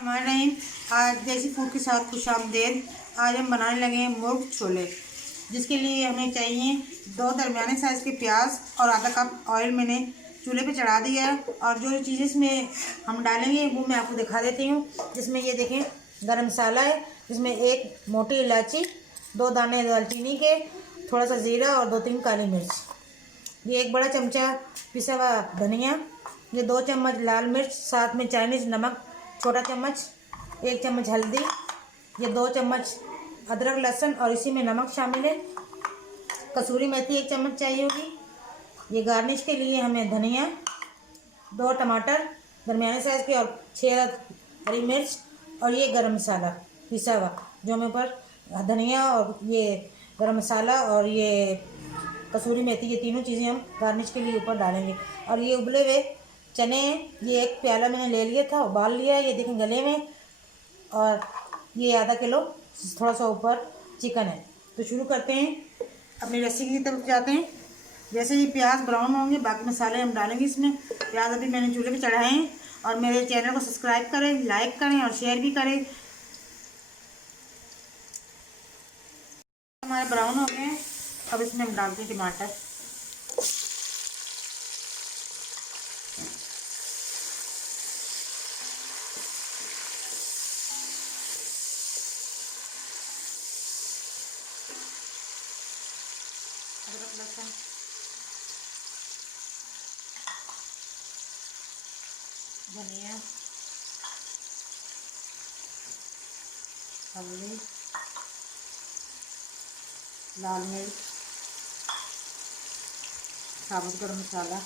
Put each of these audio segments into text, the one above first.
हमारे नहीं आज देसी फूड के साथ खुशामदीद। आज हम बनाने लगे हैं मुर्ग छोले, जिसके लिए हमें चाहिए 2 दरमियाने साइज़ के प्याज और आधा कप ऑयल मैंने चूल्हे पे चढ़ा दिया है। और जो चीज़ें इसमें हम डालेंगे वो मैं आपको दिखा देती हूँ। जिसमें ये देखें गरम मसाला है, जिसमें 1 मोटी इलायची, 2 दाने दालचीनी के, थोड़ा सा ज़ीरा और 2-3 काली मिर्च, ये 1 बड़ा चमचा पिसा हुआ धनिया, ये 2 चम्मच लाल मिर्च, साथ में चाइनीज़ नमक छोटा चम्मच, 1 चम्मच हल्दी, ये 2 चम्मच अदरक लहसुन और इसी में नमक शामिल है। कसूरी मेथी 1 चम्मच चाहिए होगी। ये गार्निश के लिए हमें धनिया, 2 टमाटर दरमियाने साइज़ के और 6 हरी मिर्च, और ये गरम मसाला पिसा हुआ जो हमें ऊपर धनिया और ये गरम मसाला और ये कसूरी मेथी, ये तीनों चीज़ें हम गार्निश के लिए ऊपर डालेंगे। और ये उबले हुए चने हैं, ये 1 प्याला मैंने ले लिया था, उबाल लिया है, ये देखें गले में। और ये आधा किलो थोड़ा सा ऊपर चिकन है। तो शुरू करते हैं, अपनी रेसिपी की तरफ जाते हैं। जैसे ये प्याज ब्राउन होंगे बाकी मसाले हम डालेंगे इसमें। प्याज अभी मैंने चूल्हे पे चढ़ाए हैं। और मेरे चैनल को सब्सक्राइब करें, लाइक करें और शेयर भी करें। हमारे ब्राउन हो गए, अब इसमें हम डालते हैं टमाटर। अदरक लहसुन, धनिया, हल्दी, लाल मिर्च, साबुत गरम मसाला,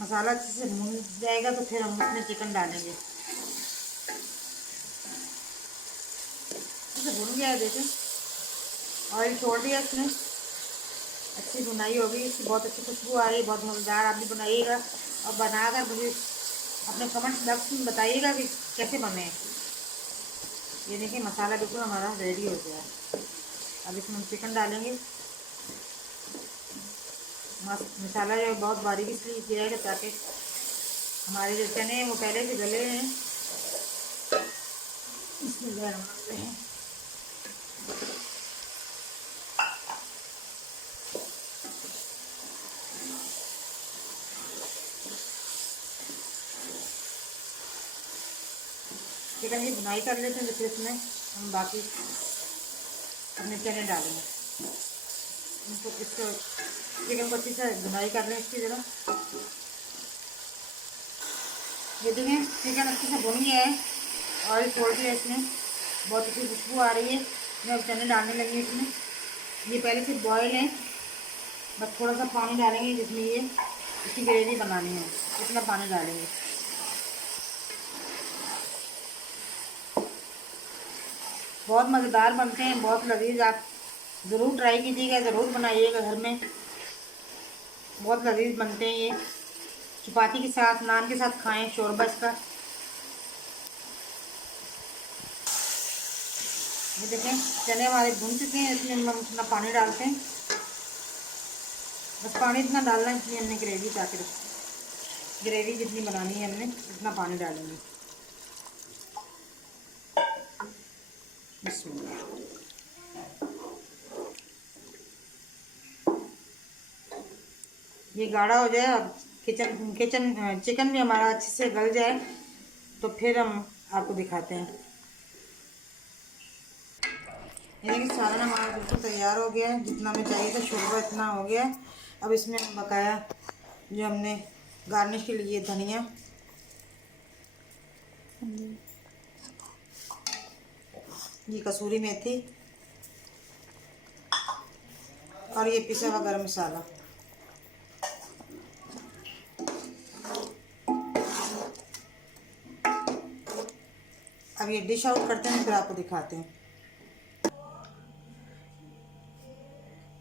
मसाला अच्छे से भून जाएगा तो फिर हम उसमें चिकन डालेंगे। अच्छे से भून गया है, देखें ऑयल छोड़ दिया इसने, अच्छी भुनाई होगी, इसकी बहुत अच्छी खुशबू आ रही है, बहुत मज़ेदार। आप भी बनाइएगा और बनाकर मुझे अपने कमेंट बॉक्स में बताइएगा कि कैसे बने। ये देखिए मसाला बिल्कुल हमारा रेडी हो गया है। अब इसमें हम चिकन डालेंगे। मसाला जो है बहुत बारीक इसलिए किया है ताकि हमारे जो चने हैं वो पहले से गले हैं। इसमें डालते हैं चिकन की बुनाई कर लेते हैं, तो फिर इसमें हम बाकी अपने चने डालेंगे। इनको इसको चिकन को अच्छी से बुनाई कर लें इसकी जगह। ये देखें चिकन अच्छे से भुन गया है, ऑयल छोड़ दिया इसमें, बहुत अच्छी खुशबू आ रही है। मैं अब चने डालने लगी इसमें। ये पहले से बॉयल है, बस थोड़ा सा पानी डालेंगे जिसमें ये इसकी ग्रेवी बनानी है, इतना पानी डालेंगे। बहुत मज़ेदार बनते हैं, बहुत लजीज। आप ज़रूर ट्राई कीजिएगा, ज़रूर बनाइएगा घर में, बहुत लजीज बनते हैं ये। चपाती के साथ, नान के साथ खाएं शोरबा इसका। ये देखें चने हमारे भुन चुके हैं, इसमें हम इतना पानी डालते हैं। बस पानी इतना डालना है इसलिए हमने ग्रेवी ताकि ग्रेवी जितनी बनानी है हमने इतना पानी डालेंगे। ये गाढ़ा हो जाए और चिकन भी हमारा अच्छे से गल जाए तो फिर हम आपको दिखाते हैं। ये देखिए सालन हमारा बिल्कुल तैयार हो गया है, जितना हमें चाहिए था शोरबा इतना हो गया है। अब इसमें हम बकाया जो हमने गार्निश के लिए धनिया, ये कसूरी मेथी और ये पिसा हुआ गरम मसाला, अब ये डिश आउट करते हैं फिर आपको दिखाते हैं।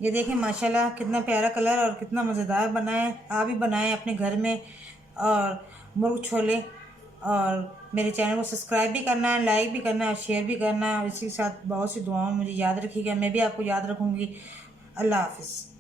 ये देखें माशाल्लाह कितना प्यारा कलर और कितना मज़ेदार बना है। आप भी बनाएं अपने घर में और मुर्ग छोले और मेरे चैनल को सब्सक्राइब भी करना है, लाइक भी करना है और शेयर भी करना है। और इसी के साथ बहुत सी दुआओं मुझे याद रखिएगा, मैं भी आपको याद रखूँगी। अल्लाह हाफिज़।